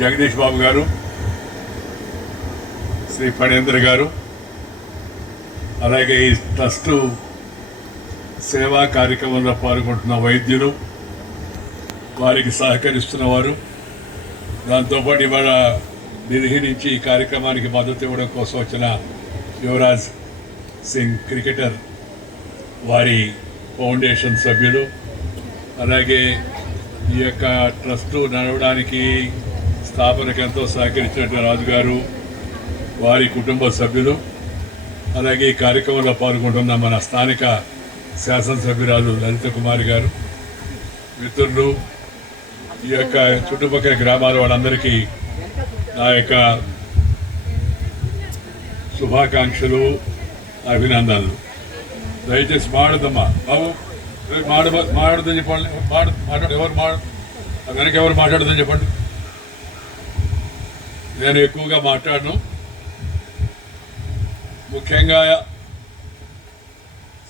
జగదీష్ బాబు గారు, శ్రీ ఫణేంద్ర గారు, అలాగే ఈ ట్రస్టు సేవా కార్యక్రమంలో పాల్గొంటున్న వైద్యులు, వారికి సహకరిస్తున్న వారు, దాంతోపాటు ఇవాళ ఢిల్లీ నుంచి ఈ కార్యక్రమానికి మద్దతు ఇవ్వడం కోసం వచ్చిన యువరాజ్ సింగ్ క్రికెటర్, వారి ఫౌండేషన్ సభ్యులు, అలాగే ఈ యొక్క ట్రస్టు నడవడానికి స్థాపనకు ఎంతో సహకరించినటువంటి రాజుగారు, వారి కుటుంబ సభ్యులు, అలాగే ఈ కార్యక్రమంలో పాల్గొంటున్న మన స్థానిక శాసనసభ్యురాలు లలిత కుమారి గారు, మిత్రులు, ఈ యొక్క చుట్టుపక్కల గ్రామాల వాళ్ళందరికీ నా యొక్క శుభాకాంక్షలు, అభినందనలు. దయచేసి మాడదమ్మా బాబు, మాట్లాడదని చెప్పండి. వెనక ఎవరు మాట్లాడదని చెప్పండి. నేను ఎక్కువగా మాట్లాడను. ముఖ్యంగా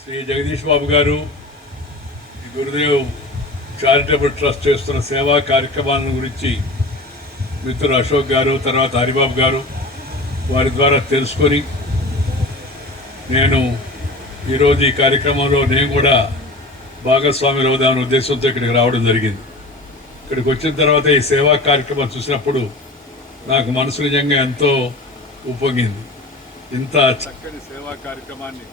శ్రీ జగదీష్ బాబు గారు, ఈ గురుదేవ్ చారిటబుల్ ట్రస్ట్ చేస్తున్న సేవా కార్యక్రమాల గురించి మిత్రులు అశోక్ గారు, తర్వాత హరిబాబు గారు, వారి ద్వారా తెలుసుకొని నేను ఈరోజు ఈ కార్యక్రమంలో నేను కూడా భాగస్వాములు అవుదామనే ఉద్దేశంతో ఇక్కడికి రావడం జరిగింది. ఇక్కడికి వచ్చిన తర్వాత ఈ సేవా కార్యక్రమం చూసినప్పుడు నాకు మనసు నిజంగా ఎంతో ఉప్పొంగింది. ఇంత చక్కని సేవా కార్యక్రమాన్ని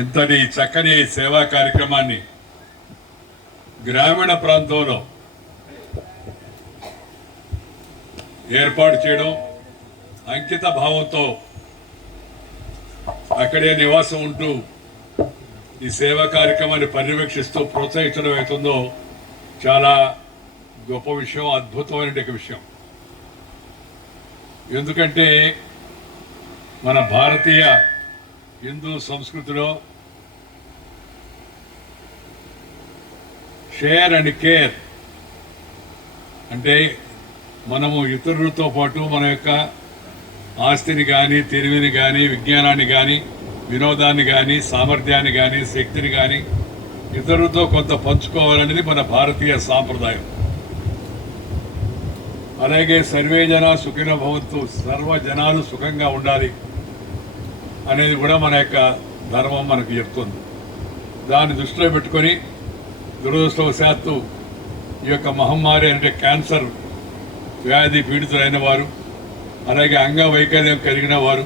ఇంతటి చక్కని సేవా కార్యక్రమాన్ని గ్రామీణ ప్రాంతంలో ఏర్పాటు చేయడం, అంకిత భావంతో అక్కడే నివాసం ఉంటూ ఈ సేవా కార్యక్రమాన్ని పర్యవేక్షిస్తూ ప్రోత్సహించడం అవుతుందో చాలా గొప్ప విషయం, అద్భుతమైన విషయం. ఎందుకంటే మన భారతీయ హిందూ సంస్కృతిలో షేర్ అండ్ కేర్ అంటే మనము ఇతరులతో పాటు మన యొక్క ఆస్తిని కానీ, తెలివిని కానీ, విజ్ఞానాన్ని కానీ, వినోదాన్ని కానీ, సామర్థ్యాన్ని కానీ, శక్తిని కానీ ఇతరులతో కొంత పంచుకోవాలనేది మన భారతీయ సాంప్రదాయం. అలాగే సర్వే జన సుఖినో భవంతు, సర్వ జనాలు సుఖంగా ఉండాలి అనేది కూడా మన యొక్క ధర్మం మనకు చెప్తుంది. దాన్ని దృష్టిలో పెట్టుకొని దురదృష్టవశాత్తు ఈ యొక్క మహమ్మారి అంటే క్యాన్సర్ వ్యాధి పీడితులైన వారు, అలాగే అంగవైకల్యం కలిగిన వారు,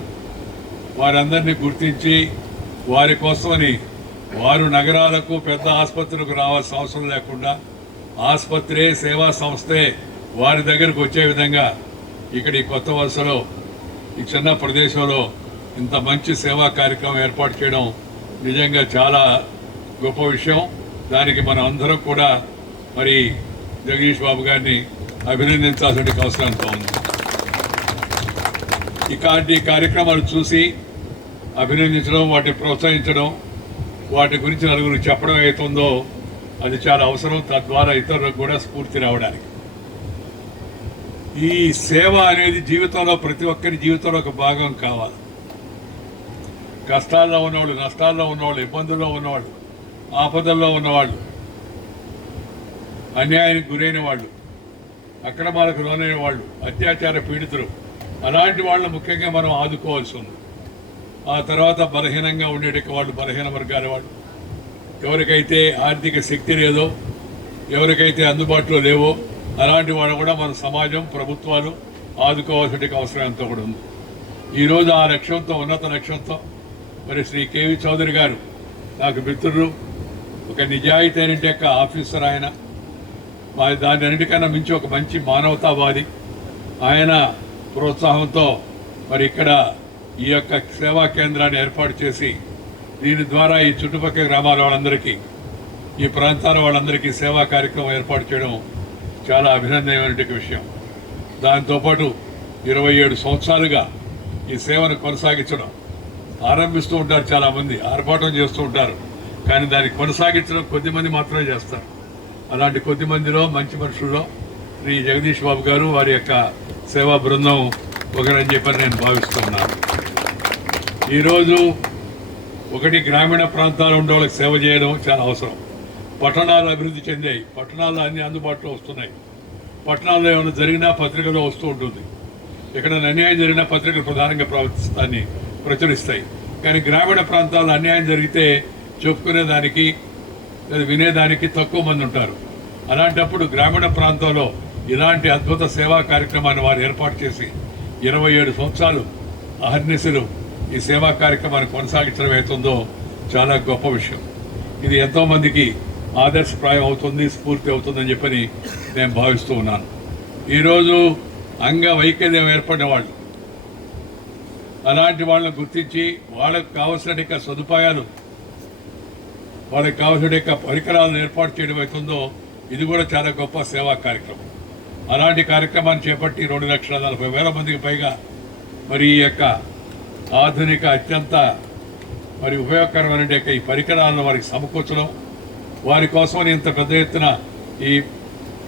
వారందరినీ గుర్తించి వారి కోసమని వారు నగరాలకు పెద్ద ఆసుపత్రులకు రావాల్సిన అవసరం లేకుండా ఆసుపత్రే సేవా సంస్థే వారి దగ్గరకు వచ్చే విధంగా ఇక్కడ ఈ కొత్త వలసలో ఈ చిన్న ప్రదేశంలో ఇంత మంచి సేవా కార్యక్రమం ఏర్పాటు చేయడం నిజంగా చాలా గొప్ప విషయం. దానికి మనం అందరం కూడా మరి జగదీష్ బాబు గారిని అభినందించాల్సిన అవసరం ఎంతో ఉంది. ఇలాంటి కార్యక్రమాలు చూసి అభినందించడం, వాటిని ప్రోత్సహించడం, వాటి గురించి నలుగురికి చెప్పడం అవుతుందో అది చాలా అవసరం. తద్వారా ఇతరులకు కూడా స్ఫూర్తి రావడానికి ఈ సేవ అనేది జీవితంలో ప్రతి ఒక్కరి జీవితంలో ఒక భాగం కావాలి. కష్టాల్లో ఉన్నవాళ్ళు, నష్టాల్లో ఉన్నవాళ్ళు, ఇబ్బందుల్లో ఉన్నవాళ్ళు, ఆపదల్లో ఉన్నవాళ్ళు, అన్యాయానికి గురైన వాళ్ళు, అక్రమాలకు లోనైన వాళ్ళు, అత్యాచార పీడితులు, అలాంటి వాళ్ళు ముఖ్యంగా మనం ఆదుకోవాల్సి ఉంది. ఆ తర్వాత బలహీనంగా ఉండేట వాళ్ళు, బలహీన వర్గాల వాళ్ళు, ఎవరికైతే ఆర్థిక శక్తి లేదో, ఎవరికైతే అందుబాటులో లేవో అలాంటి వాళ్ళు కూడా మన సమాజం, ప్రభుత్వాలు ఆదుకోవాల్సిన అవసరం ఎంతో కూడా ఉంది. ఈరోజు ఆ లక్ష్యంతో, ఉన్నత లక్ష్యంతో మరి శ్రీ కేవి చౌదరి గారు నాకు మిత్రులు, ఒక నిజాయితీ అయిన ఆఫీసర్ ఆయన, దాని అన్నిటికన్నా మించి ఒక మంచి మానవతావాది. ఆయన ప్రోత్సాహంతో మరి ఇక్కడ ఈ యొక్క సేవా కేంద్రాన్ని ఏర్పాటు చేసి దీని ద్వారా ఈ చుట్టుపక్కల గ్రామాల వాళ్ళందరికీ, ఈ ప్రాంతాల వాళ్ళందరికీ సేవా కార్యక్రమం ఏర్పాటు చేయడం చాలా అభినందనమైన విషయం. దాంతోపాటు 27 సంవత్సరాలుగా ఈ సేవను కొనసాగించడం, ఆరంభిస్తూ ఉంటారు చాలామంది, ఆర్భాటం చేస్తూ ఉంటారు, కానీ దాన్ని కొనసాగించడం కొద్దిమంది మాత్రమే చేస్తారు. అలాంటి కొద్ది మందిలో, మంచి మనుషుల్లో శ్రీ జగదీష్ బాబు గారు, వారి యొక్క సేవా బృందం ఒకరని చెప్పని నేను భావిస్తూ ఉన్నాను. ఈరోజు ఒకటి గ్రామీణ ప్రాంతాల్లో ఉండే వాళ్ళకి సేవ చేయడం చాలా అవసరం. పట్టణాలు అభివృద్ధి చెందాయి, పట్టణాల్లో అన్ని అందుబాటులో వస్తున్నాయి. పట్టణాల్లో ఏమైనా జరిగినా పత్రికలో వస్తూ ఉంటుంది. ఎక్కడైనా అన్యాయం జరిగినా పత్రికలు ప్రధానంగా దాన్ని ప్రచురిస్తాయి. కానీ గ్రామీణ ప్రాంతాల్లో అన్యాయం జరిగితే చెప్పుకునేదానికి వినేదానికి తక్కువ మంది ఉంటారు. అలాంటప్పుడు గ్రామీణ ప్రాంతాల్లో ఇలాంటి అద్భుత సేవా కార్యక్రమాన్ని వారు ఏర్పాటు చేసి 27 సంవత్సరాలు అహర్నిశలు ఈ సేవా కార్యక్రమాన్ని కొనసాగించడం అవుతుందో చాలా గొప్ప విషయం. ఇది ఎంతోమందికి ఆదర్శప్రాయం అవుతుంది, స్ఫూర్తి అవుతుందని చెప్పని నేను భావిస్తూ ఉన్నాను. ఈరోజు అంగవైకల్యం ఏర్పడిన వాళ్ళు, అలాంటి వాళ్ళని గుర్తించి వాళ్ళకు కావలసిన సదుపాయాలు, వాళ్ళకి కావలసిన పరికరాలను ఏర్పాటు చేయడం అవుతుందో ఇది కూడా చాలా గొప్ప సేవా కార్యక్రమం. అలాంటి కార్యక్రమాన్ని చేపట్టి 2,40,000 మందికి పైగా మరి ఈ యొక్క ఆధునిక అత్యంత మరి ఉపయోగకరమైన ఈ పరికరాలను వారికి సమకూర్చడం, వారి కోసం ఇంత పెద్ద ఎత్తున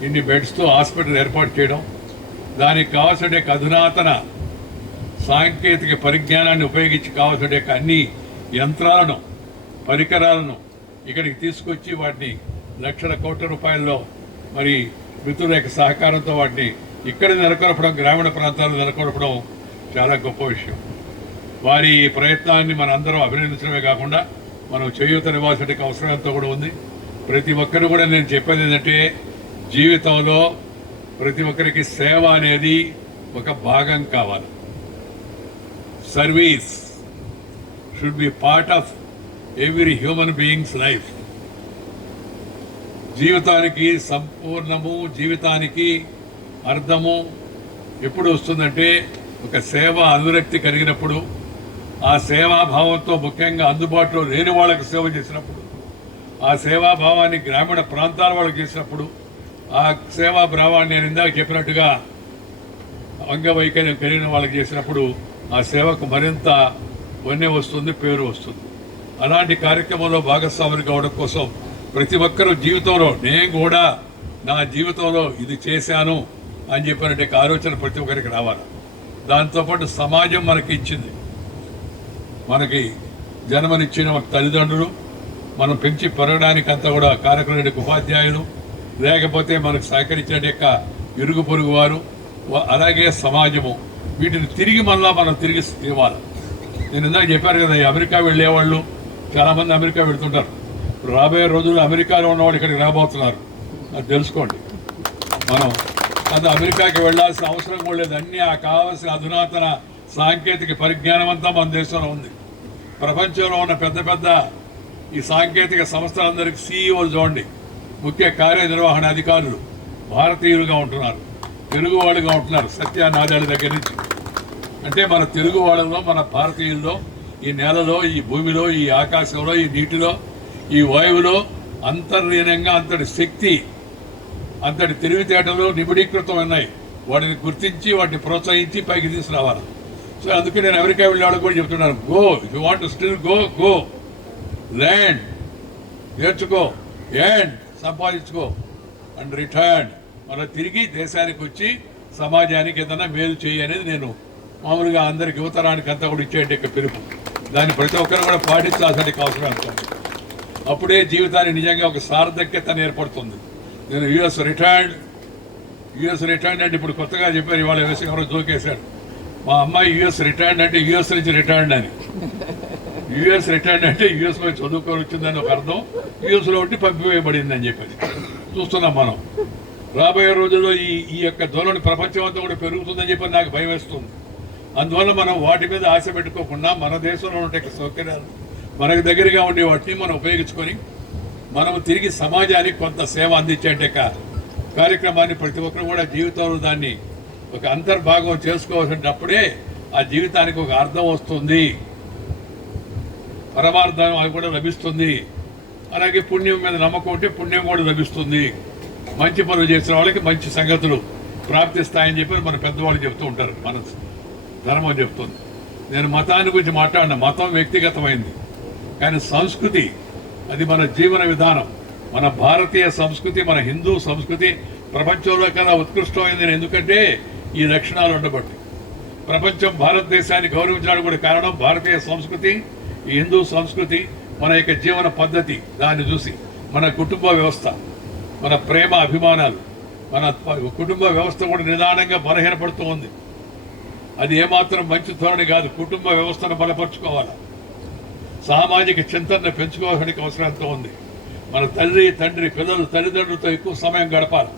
ఇన్ని బెడ్స్తో హాస్పిటల్ ఏర్పాటు చేయడం, దానికి కావాల్సిన అధునాతన సాంకేతిక పరిజ్ఞానాన్ని ఉపయోగించి కావాల్సిన అన్ని యంత్రాలను, పరికరాలను ఇక్కడికి తీసుకొచ్చి వాటిని లక్షల కోట్ల రూపాయల్లో మరి మిత్రుల యొక్క సహకారంతో వాటిని ఇక్కడ నెలకొల్పడం, గ్రామీణ ప్రాంతాల్లో నెలకొల్పడం చాలా గొప్ప విషయం. వారి ప్రయత్నాన్ని మన అందరం అభినందించడమే కాకుండా మనం చేయూతనివ్వాల్సిన అవసరం ఎంతో కూడా ఉంది. ప్రతి ఒక్కరు కూడా నేను చెప్పేది ఏంటంటే, జీవితంలో ప్రతి ఒక్కరికి సేవ అనేది ఒక భాగం కావాలి. Service should be part of every human beings life. జీవితానికి సంపూర్ణము, జీవితానికి అర్థము ఎప్పుడు వస్తుందంటే ఒక సేవ అనురక్తి కలిగినప్పుడు, ఆ సేవాభావంతో ముఖ్యంగా అందుబాటులో లేని వాళ్ళకి సేవ చేసినప్పుడు, ఆ సేవాభావాన్ని గ్రామీణ ప్రాంతాల వాళ్ళకి చేసినప్పుడు, ఆ సేవాభావాన్ని నేను ఇందాక చెప్పినట్టుగా అంగవైకల్యం కలిగిన వాళ్ళకి చేసినప్పుడు ఆ సేవకు మరింత వన్నె వస్తుంది, పేరు వస్తుంది. అలాంటి కార్యక్రమంలో భాగస్వాములు కావడం కోసం ప్రతి ఒక్కరూ జీవితంలో, నేను కూడా నా జీవితంలో ఇది చేశాను అని చెప్పినట్టు ఆలోచన ప్రతి ఒక్కరికి రావాలి. దాంతోపాటు సమాజం మనకి ఇచ్చింది, మనకి జన్మనిచ్చిన తల్లిదండ్రులు, మనం పెంచి పెరగడానికి అంతా కూడా కార్యక్రమ ఉపాధ్యాయులు, లేకపోతే మనకు సహకరించిన ఇరుగు పొరుగు వారు, అలాగే సమాజము, వీటిని తిరిగి మనం తిరిగి ఇవ్వాలి. నేను ఇందాక చెప్పాను కదా, అమెరికా వెళ్ళేవాళ్ళు చాలామంది అమెరికా వెళ్తుంటారు. రాబోయే రోజుల్లో అమెరికాలో ఉన్నవాళ్ళు ఇక్కడికి రాబోతున్నారు, అది తెలుసుకోండి. మనం అది అమెరికాకి వెళ్లాల్సిన అవసరం కూడా లేదు. అన్నీ కావాల్సిన అధునాతన సాంకేతిక పరిజ్ఞానం అంతా మన దేశంలో ఉంది. ప్రపంచంలో ఉన్న పెద్ద పెద్ద ఈ సాంకేతిక సంస్థలందరికీ సీఈఓలు చూడండి, ముఖ్య కార్యనిర్వహణ అధికారులు భారతీయులుగా ఉంటున్నారు, తెలుగు వాళ్ళుగా ఉంటున్నారు. సత్యానాదాడి దగ్గర నుంచి అంటే మన తెలుగు వాళ్ళలో, మన భారతీయుల్లో, ఈ నేలలో, ఈ భూమిలో, ఈ ఆకాశంలో, ఈ నీటిలో, ఈ వాయువులో అంతర్లీనంగా అంతటి శక్తి, అంతటి తెలివితేటలు నిబిడీకృతం ఉన్నాయి. వాటిని గుర్తించి వాటిని ప్రోత్సహించి పైకి తీసుకురావాలి. సో అందుకే నేను అమెరికా వెళ్ళేవాళ్ళకి కూడా చెప్తున్నాను, go, if you want to still go, land, నేర్చుకో, అండ్ సంపాదించుకో, అండ్ రిటర్న్, మళ్ళీ తిరిగి దేశానికి వచ్చి సమాజానికి ఏదైనా మేలు చేయి అనేది నేను మామూలుగా అందరికి యువతరానికి అంతా కూడా ఇచ్చే పిలుపు. దాన్ని ప్రతి ఒక్కరు కూడా పాటించాల్సిన అవసరం అనుకోండి. అప్పుడే జీవితాన్ని నిజంగా ఒక సార్థక్యత ఏర్పడుతుంది. నేను యుఎస్ రిటైర్డ్ అంటే ఇప్పుడు కొత్తగా చెప్పారు, ఇవాళ ఎవరో జోకేశాడు, మా అమ్మాయి యుఎస్ రిటైర్డ్ అంటే యుఎస్ నుంచి రిటైర్డ్ అని. యుఎస్ రిటైర్డ్ అంటే యుఎస్ పోయి చదువుకొని వచ్చిందని ఒక అర్థం, యుఎస్లో ఉండి పంపివేయబడింది అని చెప్పేసి చూస్తున్నాం మనం. రాబోయే రోజుల్లో ఈ యొక్క ధోరణి ప్రపంచం అంతా కూడా పెరుగుతుందని చెప్పి నాకు భయం వేస్తుంది. అందువల్ల మనం వాటి మీద ఆశ పెట్టుకోకుండా మన దేశంలో ఉండే సౌకర్యాలు, మనకు దగ్గరగా ఉండే వాటిని మనం ఉపయోగించుకొని మనం తిరిగి సమాజానికి కొంత సేవ అందించే కార్యక్రమాన్ని ప్రతి ఒక్కరు కూడా జీవితంలో దాన్ని ఒక అంతర్భాగం చేసుకోవాల్సినప్పుడే ఆ జీవితానికి ఒక అర్థం వస్తుంది, పరమార్థం అది కూడా లభిస్తుంది. అలాగే పుణ్యం మీద నమ్మకం ఉంటే పుణ్యం కూడా లభిస్తుంది. మంచి పనులు చేసిన వాళ్ళకి మంచి సంగతులు ప్రాప్తిస్తాయని చెప్పి మన పెద్దవాళ్ళు చెప్తూ ఉంటారు, మన ధర్మం చెప్తుంది. నేను మతాన్ని గురించి మాట్లాడిన, మతం వ్యక్తిగతమైంది, కానీ సంస్కృతి అది మన జీవన విధానం. మన భారతీయ సంస్కృతి, మన హిందూ సంస్కృతి ప్రపంచంలో కన్నా ఉత్కృష్టమైంది. ఎందుకంటే ఈ లక్షణాలు ఉండబట్టి ప్రపంచం భారతదేశాన్ని గౌరవించడానికి కూడా కారణం భారతీయ సంస్కృతి, ఈ హిందూ సంస్కృతి, మన యొక్క జీవన పద్ధతి. దాన్ని చూసి మన కుటుంబ వ్యవస్థ, మన ప్రేమ అభిమానాలు, మన కుటుంబ వ్యవస్థ కూడా నిదానంగా బలహీనపడుతూ ఉంది. అది ఏమాత్రం మంచి ధోరణి కాదు. కుటుంబ వ్యవస్థను బలపరుచుకోవాలి, సామాజిక చింతనను పెంచుకోవాల్సిన అవసరం ఎంతో ఉంది. మన తల్లి తండ్రి పిల్లలు తల్లిదండ్రులతో ఎక్కువ సమయం గడపాలి.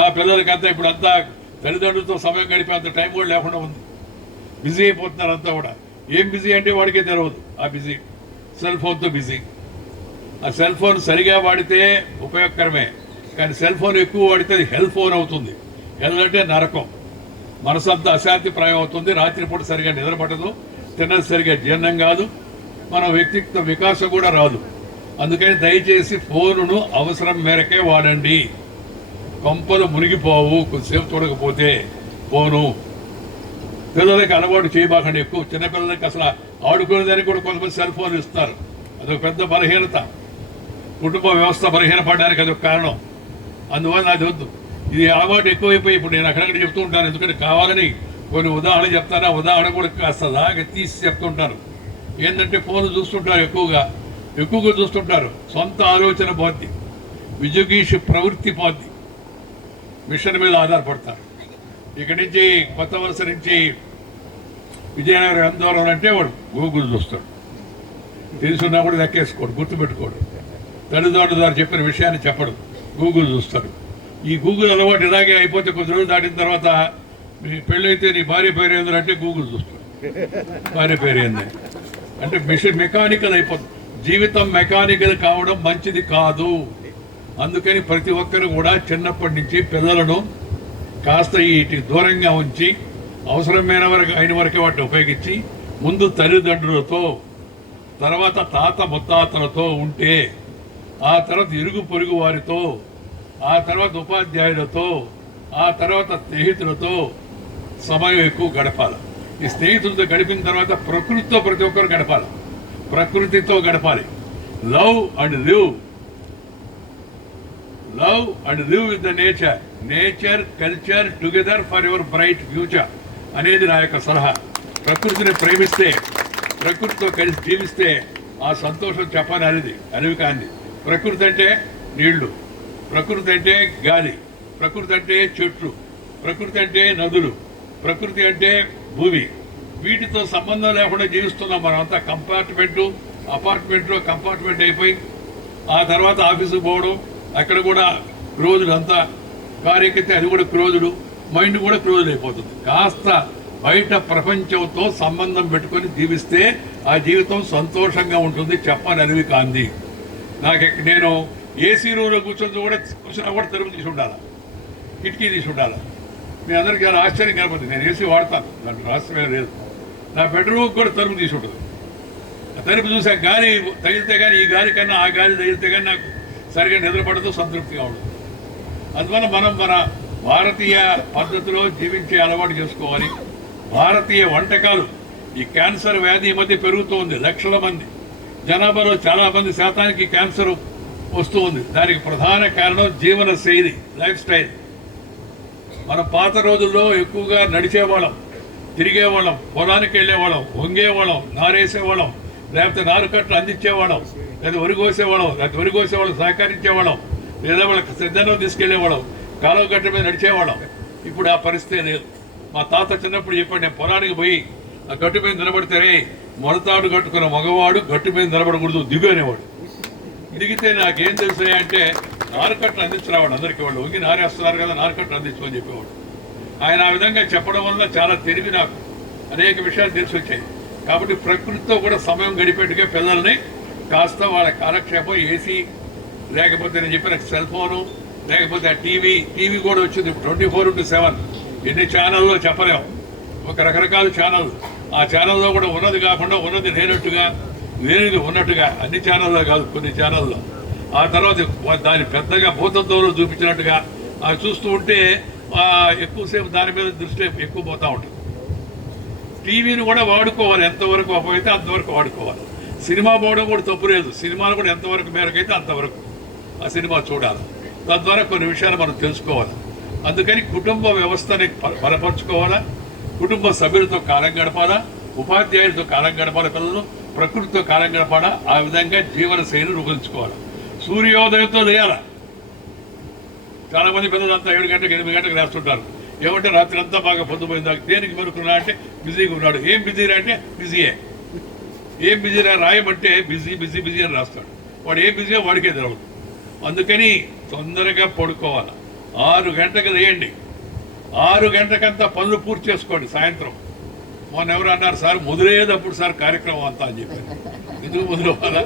ఆ పిల్లలకంతా ఇప్పుడు అంతా తల్లిదండ్రులతో సమయం గడిపే అంత టైం కూడా లేకుండా ఉంది. బిజీ అయిపోతున్నారు అంతా కూడా. ఏం బిజీ అంటే వాడికే తెలియదు. ఆ బిజీ సెల్ ఫోన్తో బిజీ. ఆ సెల్ ఫోన్ సరిగా వాడితే ఉపయోగకరమే, కానీ సెల్ ఫోన్ ఎక్కువ వాడితే అది హెల్ ఫోన్ అవుతుంది. హెల్ అంటే నరకం. మనసంతా అశాంతి ప్రాయం అవుతుంది. రాత్రిపూట సరిగా నిద్రపట్టదు, తిన్నది సరిగా జీర్ణం కాదు, మన వ్యక్తిత్వ వికాసం కూడా రాదు. అందుకని దయచేసి ఫోనును అవసరం మేరకే వాడండి. కొంపలు మునిగిపోవు కొద్దిసేపు చూడకపోతే ఫోను. పిల్లలకి అలవాటు చేయబాకండి. ఎక్కువ చిన్నపిల్లలకి అసలు ఆడుకునేదానికి కూడా కొంతమంది సెల్ ఫోన్ ఇస్తారు. అదొక పెద్ద బలహీనత. కుటుంబ వ్యవస్థ బలహీనపడడానికి అదొక కారణం. అందువల్ల అది వద్దు. ఇది అలవాటు ఎక్కువైపోయి ఇప్పుడు నేను అక్కడక్కడ చెప్తూ ఉంటాను. ఎందుకంటే కావాలని కొన్ని ఉదాహరణ చెప్తాను. ఆ ఉదాహరణ కూడా కాస్త దాకా తీసి చెప్తుంటాను. ఏంటంటే ఫోన్ చూస్తుంటారు, ఎక్కువగా చూస్తుంటారు. సొంత ఆలోచన పోద్ది, విజుగీష ప్రవృత్తి పోద్ది, మిషన్ మీద ఆధారపడతారు. ఇక్కడి నుంచి కొత్త వలస నుంచి విజయనగరం ఎంత దూరం అంటే వాడు గూగుల్ చూస్తాడు. తెలుసున్నా కూడా లెక్కేసుకోడు, గుర్తుపెట్టుకోడు. తల్లిదండ్రుల ద్వారా చెప్పిన విషయాన్ని చెప్పడు, గూగుల్ చూస్తాడు. ఈ గూగుల్ అలవాటు ఇలాగే అయిపోతే కొద్ది రోజులు దాటిన తర్వాత మీ పెళ్ళైతే నీ భార్య పేరు ఏందంటే గూగుల్ చూస్తాడు. భార్య పేరు ఏంది అంటే మెకానికల్ అయిపోతుంది. జీవితం మెకానికల్ కావడం మంచిది కాదు. అందుకని ప్రతి ఒక్కరు కూడా చిన్నప్పటి నుంచి పిల్లలను కాస్త వీటికి దూరంగా ఉంచి అవసరమైన అయిన వరకే వాటిని ఉపయోగించి ముందు తల్లిదండ్రులతో, తర్వాత తాత ముత్తాతలతో ఉంటే, ఆ తర్వాత ఇరుగు పొరుగు వారితో, ఆ తర్వాత ఉపాధ్యాయులతో, ఆ తర్వాత స్నేహితులతో సమయం ఎక్కువ గడపాలి. ఈ స్నేహితులతో గడిపిన తర్వాత ప్రకృతితో ప్రతి ఒక్కరు గడపాలి. ప్రకృతితో గడపాలి. Love and live with the nature culture together for your bright future అనేది నా యొక్క సలహా. ప్రకృతిని ప్రేమిస్తే, ప్రకృతితో కలిసి జీవిస్తే ఆ సంతోషం చెప్పని అనివి కాంది. ప్రకృతి అంటే నీళ్లు, ప్రకృతి అంటే గాలి, ప్రకృతి అంటే చెట్లు, ప్రకృతి అంటే నదులు, ప్రకృతి అంటే భూమి. వీటితో సంబంధం లేకుండా జీవిస్తున్నాం మనం అంతా. అపార్ట్మెంట్లో కంపార్ట్మెంట్ అయిపోయి ఆ తర్వాత ఆఫీసుకు పోవడం, అక్కడ కూడా క్లోజులు, అంతా కారు ఎక్కితే అది కూడా క్లోజులు, మైండ్ కూడా క్లోజ్ అయిపోతుంది. కాస్త బయట ప్రపంచంతో సంబంధం పెట్టుకొని జీవిస్తే ఆ జీవితం సంతోషంగా ఉంటుంది. చెప్పని అనివి కాంది. నేను ఏసీ రూమ్లో కూర్చున్నా కూడా తలుపు తీసి ఉండాలి, కిటికీ తీసి ఉండాలి. మీ అందరికీ చాలా ఆశ్చర్యం కనపడుతుంది. నేను ఏసీ వాడతాను, దాంట్లో రహస్యమే లేదు. నా బెడ్రూమ్కి కూడా తలుపు తీసి ఉంటుంది. ఆ తలుపు చూసా గాలి తగిలితే కానీ, ఈ గాలి కన్నా ఆ గాలి తగిలితే కానీ నాకు సరిగా నిద్రపడదు, సంతృప్తిగా ఉండదు. అందువల్ల మనం మన భారతీయ పద్ధతిలో జీవించే అలవాటు చేసుకోవాలి. భారతీయ వంటకాలు, ఈ క్యాన్సర్ వ్యాధి ఈ మధ్య పెరుగుతోంది. లక్షల మంది జనాభాలో చాలా మంది శాతానికి క్యాన్సర్ వస్తూ ఉంది. దానికి ప్రధాన కారణం జీవన శైలి, లైఫ్ స్టైల్. మన పాత రోజుల్లో ఎక్కువగా నడిచేవాళ్ళం, తిరిగేవాళ్ళం, పొలానికి వెళ్ళేవాళ్ళం, వంగేవాళ్ళం, నారేసేవాళ్ళం, లేకపోతే నారుకట్లు అందించేవాళ్ళం, లేదా వరిగోసేవాళ్ళం సహకరించేవాళ్ళం, లేదా వాళ్ళకి సిద్ధంగా తీసుకెళ్లేవాళ్ళం, కాలువ గట్ట మీద నడిచేవాళ్ళం. ఇప్పుడు ఆ పరిస్థితి లేదు. మా తాత చిన్నప్పుడు చెప్పాడు, నేను పొలానికి పోయి ఆ గట్టు మీద నిలబడితే మొలతాడు కట్టుకున్న మగవాడు గట్టు మీద నిలబడకూడదు, దిగు అనేవాడు. దిగితే నాకేం తెలుసాయి అంటే నారుకట్లు అందించినవాడు అందరికీ. వాళ్ళు వంగి నారేస్తున్నారు కదా, నారుకట్లు అందించమని చెప్పేవాడు. ఆయన ఆ విధంగా చెప్పడం వల్ల చాలా తెలివి నాకు అనేక విషయాలు తెలిసి వచ్చాయి. కాబట్టి ప్రకృతితో కూడా సమయం గడిపేట్టుగా పిల్లల్ని కాస్త వాళ్ళ కాలక్షేపం, ఏసీ లేకపోతే నేను చెప్పిన సెల్ ఫోను, లేకపోతే ఆ టీవీ కూడా వచ్చింది 24/7. ఎన్ని ఛానల్లో చెప్పలేము, ఒక రకరకాల ఛానల్. ఆ ఛానల్లో కూడా ఉన్నది కాకుండా ఉన్నది లేనట్టుగా, లేనిది ఉన్నట్టుగా, అన్ని ఛానల్లో కాదు, కొన్ని ఛానల్లో. ఆ తర్వాత దాన్ని పెద్దగా భూతత్వంలో చూపించినట్టుగా అవి చూస్తూ ఉంటే ఎక్కువసేపు దాని మీద దృష్టి ఎక్కువ పోతూ ఉంటుంది. టీవీని కూడా వాడుకోవాలి, ఎంతవరకు అపోయితే అంతవరకు వాడుకోవాలి. సినిమా పోవడం కూడా తప్పు లేదు. సినిమాలు కూడా ఎంతవరకు మేరకైతే అంతవరకు ఆ సినిమా చూడాలి. తద్వారా కొన్ని విషయాలు మనం తెలుసుకోవాలి. అందుకని కుటుంబ వ్యవస్థని బలపరుచుకోవాలా, కుటుంబ సభ్యులతో కాలం గడపాలా, ఉపాధ్యాయులతో కాలం గడపాలా, పిల్లలు ప్రకృతితో కాలం గడపాలా. ఆ విధంగా జీవన శైలి రూపొందించుకోవాలి. సూర్యోదయంతో లేయాలా. చాలా మంది పిల్లలంతా 7 గంటలకు 8 గంటలకు రాస్తుంటారు. ఏమంటే రాత్రి అంతా బాగా పొద్దుపోయిందా, దేనికి మెరుకున్నా అంటే బిజీగా ఉన్నాడు. ఏం బిజీరా అంటే బిజీయే. ఏం బిజీరా రాయమంటే బిజీ బిజీ బిజీ అని రాస్తాడు. వాడు ఏం బిజీగా వాడికే తెలవదు. అందుకని తొందరగా పడుకోవాలి. 6 గంటలకు లేయండి. 6 గంటకంతా పనులు పూర్తి చేసుకోండి. సాయంత్రం మొన్న ఎవరు అన్నారు, సార్ మొదలయ్యేటప్పుడు సార్ కార్యక్రమం అంతా అని చెప్పారు. ఎందుకు మొదలవ్వాలా?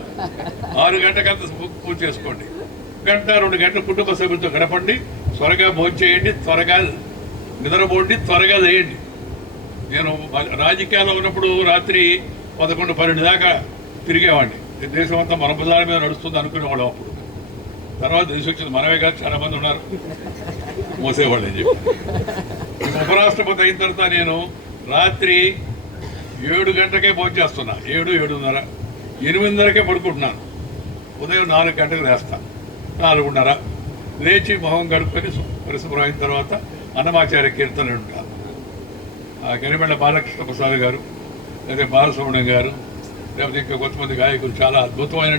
6 గంటకంతా పూర్తి చేసుకోండి. 1-2 గంటలు కుటుంబ సభ్యులతో గడపండి. త్వరగా భోంచేయండి, త్వరగా నిద్రపోండి, త్వరగా లేయండి. నేను రాజకీయాల్లో ఉన్నప్పుడు రాత్రి 11-12 దాకా తిరిగేవాడిని. దేశం అంతా మన బజార్ మీద నడుస్తుంది అనుకునేవాళ్ళం. అప్పుడు తర్వాత దేశం వచ్చింది మనమే కాదు, చాలా మంది ఉన్నారు మోసేవాళ్ళు అని చెప్పి. ఉపరాష్ట్రపతి అయిన తర్వాత నేను రాత్రి 7 గంటలకే భోంచేస్తున్నా. 7-7:30, 8:30కే పడుకుంటున్నాను. ఉదయం 4 గంటలకు లేస్తాను. 4:30 లేచి మొహం గడుపుకొని పరిశుభ్రం అయిన తర్వాత అన్నమాచార్య కీర్తన ఉంటారు. గరిమెళ్ళ బాలకృష్ణ ప్రసాద్ గారు, లేదా బాలసుబ్రహ్మణ్యం గారు, లేకపోతే ఇంకా కొంతమంది గాయకులు చాలా అద్భుతమైన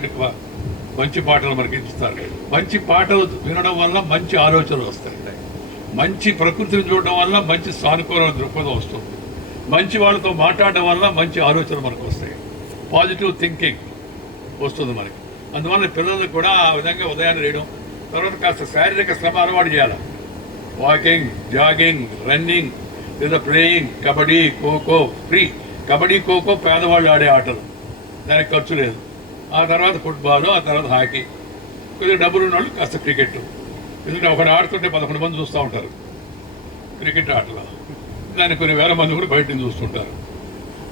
మంచి పాటలు మనకి ఇస్తారు. మంచి పాటలు వినడం వల్ల మంచి ఆలోచనలు వస్తాయి. మంచి ప్రకృతిని చూడడం వల్ల మంచి సానుకూల దృక్పథం వస్తుంది. మంచి వాళ్ళతో మాట్లాడడం వల్ల మంచి ఆలోచనలు మనకు వస్తాయి. పాజిటివ్ థింకింగ్ వస్తుంది మనకి. అందువల్ల పిల్లలకు కూడా ఆ విధంగా ఉదయాన్నే వేయడం. తర్వాత కాస్త శారీరక శ్రమ అలవాటు చేయాలి. వాకింగ్, జాగింగ్, రన్నింగ్, లేదా ప్లేయింగ్, కబడ్డీ, ఖోఖో. ఫ్రీ కబడ్డీ, ఖోఖో పేదవాళ్ళు ఆడే ఆటలు, దానికి ఖర్చు లేదు. ఆ తర్వాత ఫుట్బాల్, ఆ తర్వాత హాకీ. కొద్దిగా డబ్బులు ఉన్న వాళ్ళు కాస్త క్రికెట్. ఎందుకంటే ఒకటి ఆడుతుంటే 11 మంది చూస్తూ ఉంటారు క్రికెట్ ఆటలో. దానికి కొన్ని వేల మంది కూడా బయట చూస్తుంటారు.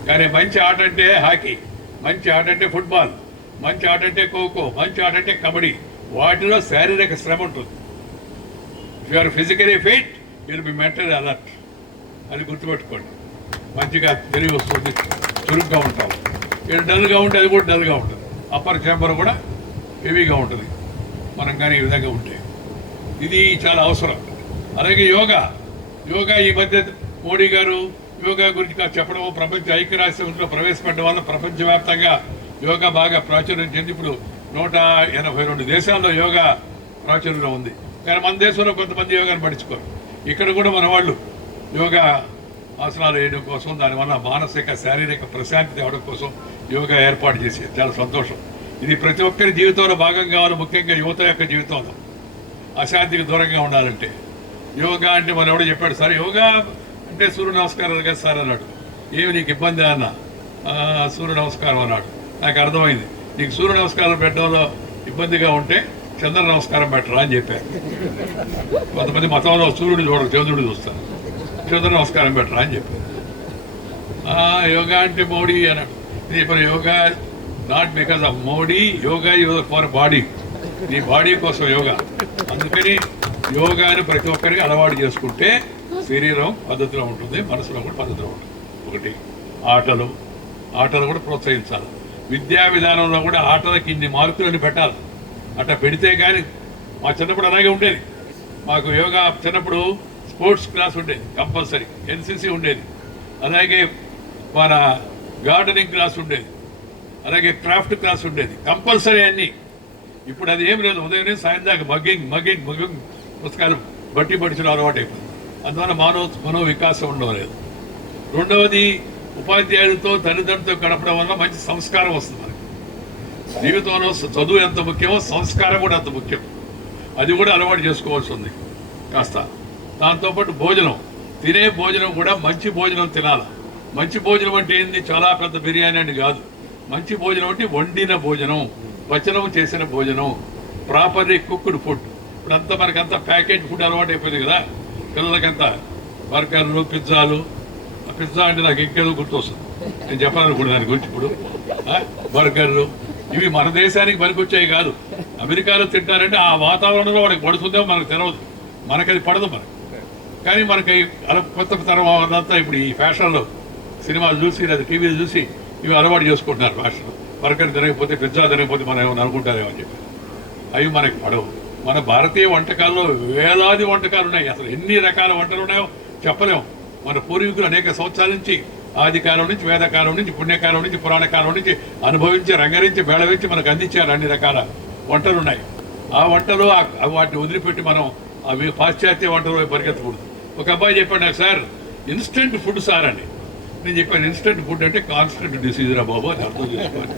కానీ మంచి ఆట అంటే హాకీ, మంచి ఆట అంటే ఫుట్బాల్, మంచి ఆట అంటే ఖోఖో, మంచి ఆట అంటే కబడ్డీ. వాటిలో శారీరక శ్రమ ఉంటుంది. If you are physically fit you will be mentally alert. అది గుర్తుపెట్టుకోండి. మంచిగా తెలివి వస్తుంది, చురుగ్గా ఉంటాం. ఇక్కడ డల్గా ఉంటే అది కూడా డల్గా ఉంటుంది. అప్పర్ చేంబర్ కూడా హెవీగా ఉంటుంది మనం కానీ ఈ విధంగా ఉంటే. ఇది చాలా అవసరం. అలాగే యోగా ఈ మధ్య మోడీ గారు యోగా గురించి చెప్పడం, ప్రపంచ ఐక్యరాజ్య సమితిలో ప్రవేశపెట్టడం వల్ల ప్రపంచవ్యాప్తంగా యోగా బాగా ప్రాచుర్యం చెంది ఇప్పుడు 182 దేశాల్లో యోగా ప్రాచుర్యంలో ఉంది. కానీ మన దేశంలో కొంతమంది యోగాను పట్టించుకోరు. ఇక్కడ కూడా మన వాళ్ళు యోగా ఆసనాలు వేయడం కోసం, దానివల్ల మానసిక శారీరక ప్రశాంతి తేవడం కోసం యోగా ఏర్పాటు చేసేది. చాలా సంతోషం. ఇది ప్రతి ఒక్కరి జీవితంలో భాగం కావాలి. ముఖ్యంగా యువత యొక్క జీవితంలో అశాంతికి దూరంగా ఉండాలంటే యోగా అంటే మనం ఎవడో చెప్పాడు, సార్ యోగా అంటే సూర్య నమస్కారాలు కదా సార్ అన్నాడు. ఏమి నీకు ఇబ్బంది అన్న? సూర్య నమస్కారం అన్నాడు. నాకు అర్థమైంది, నీకు సూర్య నమస్కారం పెట్టడంలో ఇబ్బందిగా ఉంటే చంద్ర నమస్కారం పెట్టరా అని చెప్పారు. కొంతమంది మతంలో సూర్యుడు చూడరు, చంద్రుడు చూస్తారు. చంద్ర నమస్కారం పెట్టరా అని చెప్పారు. యోగా అంటే మోడీ అన్నాడు. ఇది ఇప్పుడు yoga not because of Modi, yoga for body. నీ బాడీ కోసం యోగా. అందుకని యోగాని ప్రతి ఒక్కరికి అలవాటు చేసుకుంటే శరీరం పద్ధతిలో ఉంటుంది, మనసులో కూడా పద్ధతిలో ఉంటుంది. ఒకటి ఆటలు కూడా ప్రోత్సహించాలి. విద్యా విధానంలో కూడా ఆటలకి ఇన్ని మార్కులని పెట్టాలి. అట్లా పెడితే కానీ, మా చిన్నప్పుడు అలాగే ఉండేది. మాకు యోగా చిన్నప్పుడు స్పోర్ట్స్ క్లాస్ ఉండేది కంపల్సరీ, ఎన్సీసీ ఉండేది, అలాగే మన గార్డెనింగ్ క్లాస్ ఉండేది, అలాగే క్రాఫ్ట్ క్లాస్ ఉండేది కంపల్సరీ అన్నీ. ఇప్పుడు అది ఏం లేదు. ఉదయం సాయం దాకా మగ్గింగ్ పుస్తకాలు బట్టి పడిచిన అలవాటు అయిపోయింది. అందువల్ల మనో వికాసం ఉండలేదు. రెండవది, ఉపాధ్యాయులతో తల్లిదండ్రులతో గడపడం వల్ల మంచి సంస్కారం వస్తుంది మనకి. జీవితంలో చదువు ఎంత ముఖ్యమో సంస్కారం కూడా అంత ముఖ్యం. అది కూడా అలవాటు చేసుకోవాల్సి ఉంది కాస్త. దాంతోపాటు తినే భోజనం కూడా మంచి భోజనం తినాలి. మంచి భోజనం అంటే ఏంది? చాలా పెద్ద బిర్యానీ అని కాదు. మంచి భోజనం అంటే వండిన భోజనం, పచనం చేసిన భోజనం, ప్రాపర్లీ కుక్డ్ ఫుడ్. ఇప్పుడంతా మనకంతా ప్యాకేజ్ ఫుడ్ అలవాటు అయిపోయింది కదా పిల్లలకంతా. బర్గర్లు, పిజ్జాలు. పిజ్జా అంటే నాకు ఇంకేదో గుర్తొస్తుంది, నేను చెప్పాలనుకుంటున్నాను దాని గురించి. ఇప్పుడు బర్గర్లు ఇవి మన దేశానికి పనికొచ్చాయి కాదు. అమెరికాలో తింటారంటే ఆ వాతావరణంలో వాడికి పడుతుందేమో మనకు తెలియదు, మనకది పడదు మనకు. కానీ మనకి కొత్త తరం అంతా ఇప్పుడు ఈ ఫ్యాషన్లో సినిమాలు చూసి లేదా టీవీలు చూసి ఇవి అలవాటు చేసుకుంటున్నారు. ఫ్యాషన్ బర్గర్ తినకపోతే, పిజ్జా తినకపోతే మనం ఏమైనా అనుకుంటారేమో అని చెప్పి. అవి మనకి పడవు. మన భారతీయ వంటకాల్లో వేలాది వంటకాలు ఉన్నాయి. అసలు ఎన్ని రకాల వంటలు ఉన్నాయో చెప్పలేము. మన పూర్వీకులు అనేక సంవత్సరాల నుంచి, ఆదికాలం నుంచి, వేదకాలం నుంచి, పుణ్యకాలం నుంచి, పురాణ కాలం నుంచి అనుభవించి, రంగరించి, బేళవించి మనకు అందించారు. అన్ని రకాల వంటలు ఉన్నాయి. ఆ వంటలు వాటిని వదిలిపెట్టి మనం అవి పాశ్చాత్య వంటలు పరిగెత్తకూడదు. ఒక అబ్బాయి చెప్పాడు నాకు, సార్ ఇన్స్టెంట్ ఫుడ్ సార్ అని. నేను చెప్పాను, ఇన్స్టెంట్ ఫుడ్ అంటే కాన్స్టెంట్ డిసీజ్ రా బాబు, అది అర్థం చేసుకోవాలి.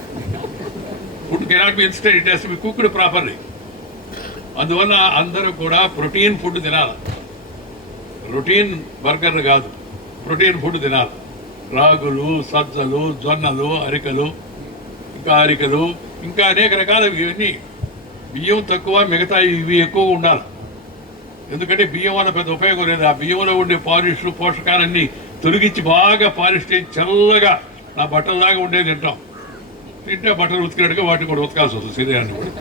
Food cannot be instant, it has to be cooked properly. అందువల్ల అందరూ కూడా ప్రోటీన్ ఫుడ్ తినాలి. రొటీన్ బర్గర్లు కాదు, ప్రోటీన్ ఫుడ్ తినాలి. రాగులు, సజ్జలు, జొన్నలు, అరికలు, ఇంకా అనేక రకాల ఇవన్నీ. బియ్యం తక్కువ, మిగతా ఇవి ఎక్కువ ఉండాలి. ఎందుకంటే బియ్యం వల్ల పెద్ద ఉపయోగం లేదు. ఆ బియ్యంలో ఉండే పాలిష్లు, పోషకాలన్నీ తొలగించి బాగా పాలిష్ చేసి చల్లగా నా బట్టలలాగా ఉండేది తింటాం. తింటే బట్టలు ఉతికినట్టుగా వాటిని కూడా ఉతకాల్సి వస్తుంది శరీరాన్ని కూడా.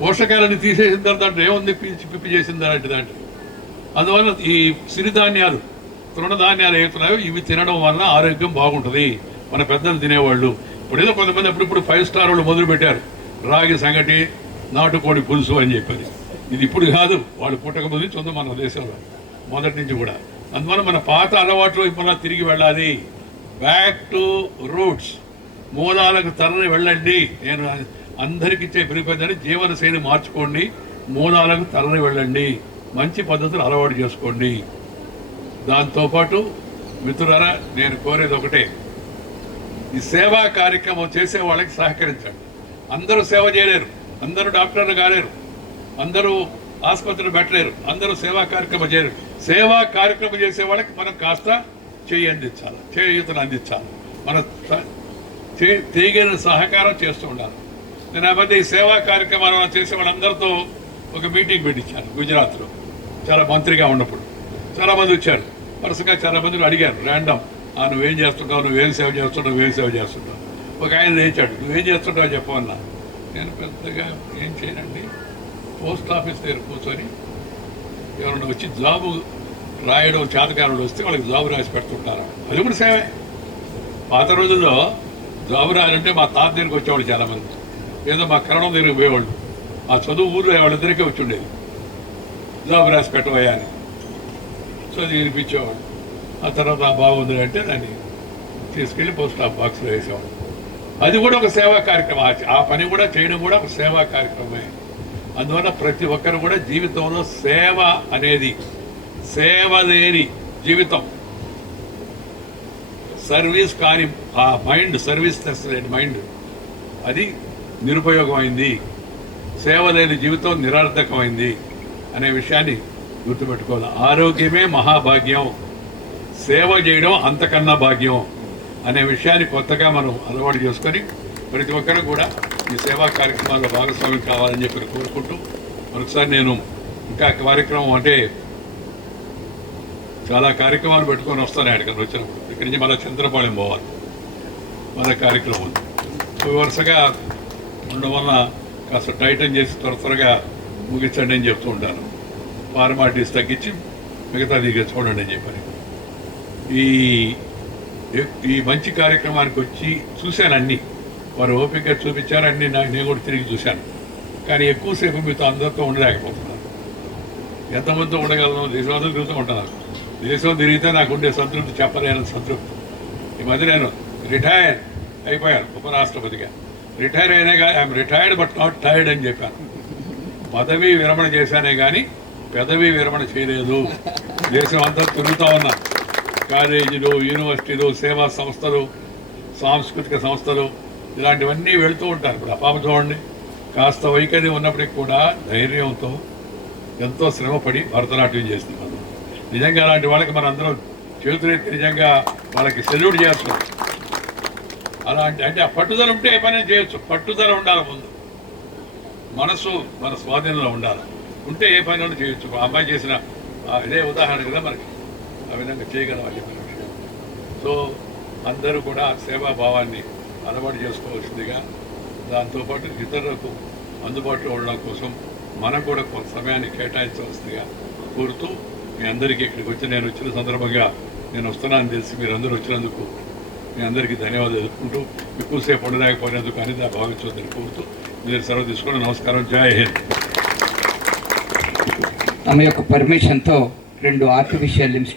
పోషకాలన్నీ తీసేసిన తర్వాత దాంట్లో ఏముంది, పిప్పి చేసిన దాంట్లో. అందువల్ల ఈ సిరిధాన్యాలు, తృణధాన్యాలు ఏతున్నాయో ఇవి తినడం వలన ఆరోగ్యం బాగుంటుంది. మన పెద్దలు తినేవాళ్ళు. ఇప్పుడు ఏదో కొంతమంది అప్పుడిప్పుడు 5 స్టార్ వాళ్ళు మొదలు పెట్టారు, రాగి సంగటి, నాటుకోడి పులుసు అని చెప్పారు. ఇది ఇప్పుడు కాదు, వాళ్ళు పుట్టక ముందు నుంచి ఉంది మన దేశంలో మొదటి నుంచి కూడా. అందువల్ల మన పాత అలవాట్లు ఇప్పుడు తిరిగి వెళ్ళాలి. బ్యాక్ టు రూట్స్, మూలాలకు తరలి వెళ్ళండి. నేను అందరికి ఇచ్చే పిలిపోయిందని జీవన శైలి మార్చుకోండి, మూలాలకు తరలి వెళ్ళండి, మంచి పద్ధతులు అలవాటు చేసుకోండి. దాంతోపాటు మిత్రులారా, నేను కోరేది ఒకటే, ఈ సేవా కార్యక్రమం చేసే వాళ్ళకి సహకరించండి. అందరూ సేవ చేయలేరు, అందరూ డాక్టర్లు కాలేరు, అందరూ ఆసుపత్రులు పెట్టలేరు, అందరూ సేవా కార్యక్రమం చేయలేరు. సేవా కార్యక్రమం చేసే వాళ్ళకి మనం కాస్త చేయూతను అందించాలి. మన తేగిన సహకారం చేస్తూ ఉండాలి. నేను ఆ మధ్య ఈ సేవా కార్యక్రమాలు చేసే వాళ్ళందరితో ఒక మీటింగ్ పెట్టించాను గుజరాత్లో. చాలా మంత్రిగా ఉన్నప్పుడు చాలామంది వచ్చారు. వరుసగా చాలామంది అడిగారు ర్యాండమ్, నువ్వేం చేస్తుంటావు, నువ్వేం సేవ చేస్తుంటావు. ఒక ఆయన లేచాడు, నువ్వేం చేస్తుంటావు చెప్పమన్నా. నేను పెద్దగా ఏం చేయనండి, పోస్ట్ ఆఫీస్ దగ్గర కూర్చొని ఎవరన్నా వచ్చి జాబు రాయడం చేతకారుడు వస్తే వాళ్ళకి జాబు రాసి పెడుతుంటారు. అది కూడా సేవే. పాత రోజుల్లో జాబు రాయాలంటే మా తాత దగ్గరికి వచ్చేవాళ్ళు చాలామంది, ఏదో మా కరణం దగ్గరికి పోయేవాళ్ళు. ఆ చదువు ఊళ్ళో వాళ్ళిద్దరికీ వచ్చి ఉండేది, జాబు రాసి పెట్టబోయా అని. చదువు వినిపించేవాళ్ళు. ఆ తర్వాత బాగుంది అంటే దాన్ని తీసుకెళ్ళి పోస్ట్ ఆఫ్ బాక్స్లో వేసేవాళ్ళు. అది కూడా ఒక సేవా కార్యక్రమం. ఆ పని కూడా చేయడం కూడా ఒక సేవా కార్యక్రమమే. అందువల్ల ప్రతి ఒక్కరు కూడా జీవితంలో సేవ అనేది, సేవ లేని జీవితం, సర్వీస్ కాని ఆ మైండ్, సర్వీస్ లేని మైండ్, అది నిరుపయోగమైంది. సేవ లేని జీవితం నిరర్థకమైంది అనే విషయాన్ని గుర్తుపెట్టుకోవాలి. ఆరోగ్యమే మహాభాగ్యం, సేవ చేయడం అంతకన్నా భాగ్యం అనే విషయాన్ని కొత్తగా మనం అలవాటు చేసుకొని ప్రతి ఒక్కరు కూడా ఈ సేవా కార్యక్రమాల్లో భాగస్వామ్యం కావాలని చెప్పి కోరుకుంటూ, మరొకసారి నేను ఇంకా కార్యక్రమం అంటే చాలా కార్యక్రమాలు పెట్టుకొని వస్తాను అక్కడికి వచ్చినప్పుడు. ఇక్కడి నుంచి మళ్ళీ చంద్రపాళెం పోవాలి, మళ్ళీ కార్యక్రమం ఉంది. వరుసగా ఉండడం వల్ల కాస్త టైటన్ చేసి త్వరగా ముగించండి అని చెప్తూ ఉంటాను. ఫార్మాలిటీస్ తగ్గించి మిగతాది చూడండి అని చెప్పని. ఈ మంచి కార్యక్రమానికి వచ్చి చూశాను అన్నీ, వారు ఓపికగా చూపించారు, అన్నీ నేను కూడా తిరిగి చూశాను. కానీ ఎక్కువసేపు మీతో అందరితో ఉండలేకపోతున్నాను. ఎంతమందితో ఉండగలను, దేశమంతా తిరుగుతూ ఉంటున్నాను. దేశం తిరిగితే నాకు ఉండే సంతృప్తి చెప్పలేని సంతృప్తి. ఈ మధ్య నేను రిటైర్ అయిపోయాను ఉపరాష్ట్రపతిగా. రిటైర్ అయినా కానీ I'm retired but not tired అని చెప్పాను. పదవీ విరమణ చేశానే కానీ పెదవి విరమణ చేయలేదు. దేశం అంతా తిరుగుతూ ఉన్నా. కాలేజీలు, యూనివర్సిటీలు, సేవా సంస్థలు, సాంస్కృతిక సంస్థలు, ఇలాంటివన్నీ వెళుతూ ఉంటారు. ఇప్పుడు అపాప చూడండి, కాస్త వైఖరి ఉన్నప్పటికీ కూడా ధైర్యంతో ఎంతో శ్రమపడి భరతనాట్యం చేస్తున్నాం. నిజంగా అలాంటి వాళ్ళకి మన అందరం చేతులెత్తి నిజంగా వాళ్ళకి సెల్యూట్ చేస్తున్నాం. అలాంటి అంటే ఆ పట్టుదల ఉంటే ఏ పని చేయొచ్చు. పట్టుదల ఉండాలి, ముందు మనసు మన స్వాధీనంలో ఉండాలి. ఉంటే ఏ పని చేయొచ్చు. ఆ అమ్మాయి చేసిన ఇదే ఉదాహరణ కదా మనకి, ఆ విధంగా చేయగలం అని చెప్పిన విషయం. సో అందరూ కూడా సేవాభావాన్ని అలవాటు చేసుకోవాల్సిందిగా, దాంతోపాటు ఇతరులకు అందుబాటులో ఉండడం కోసం మనం కూడా కొంత సమయాన్ని కేటాయించవలసిందిగా కోరుతూ, మీ అందరికీ ఇక్కడికి వచ్చి నేను వచ్చిన సందర్భంగా నేను వస్తున్నానని తెలిసి మీరందరూ వచ్చినందుకు మీ అందరికీ ధన్యవాదాలు తెలుపుకుంటూ, ఎక్కువసేపు ఉండలేకపోయినందుకు అనేది భావించవద్దని కోరుతూ నేను సెలవు తీసుకుని నమస్కారం. జై హింద్. తమ యొక్క పర్మిషన్తో 2 ఆర్టిఫిషియల్ లిమ్స్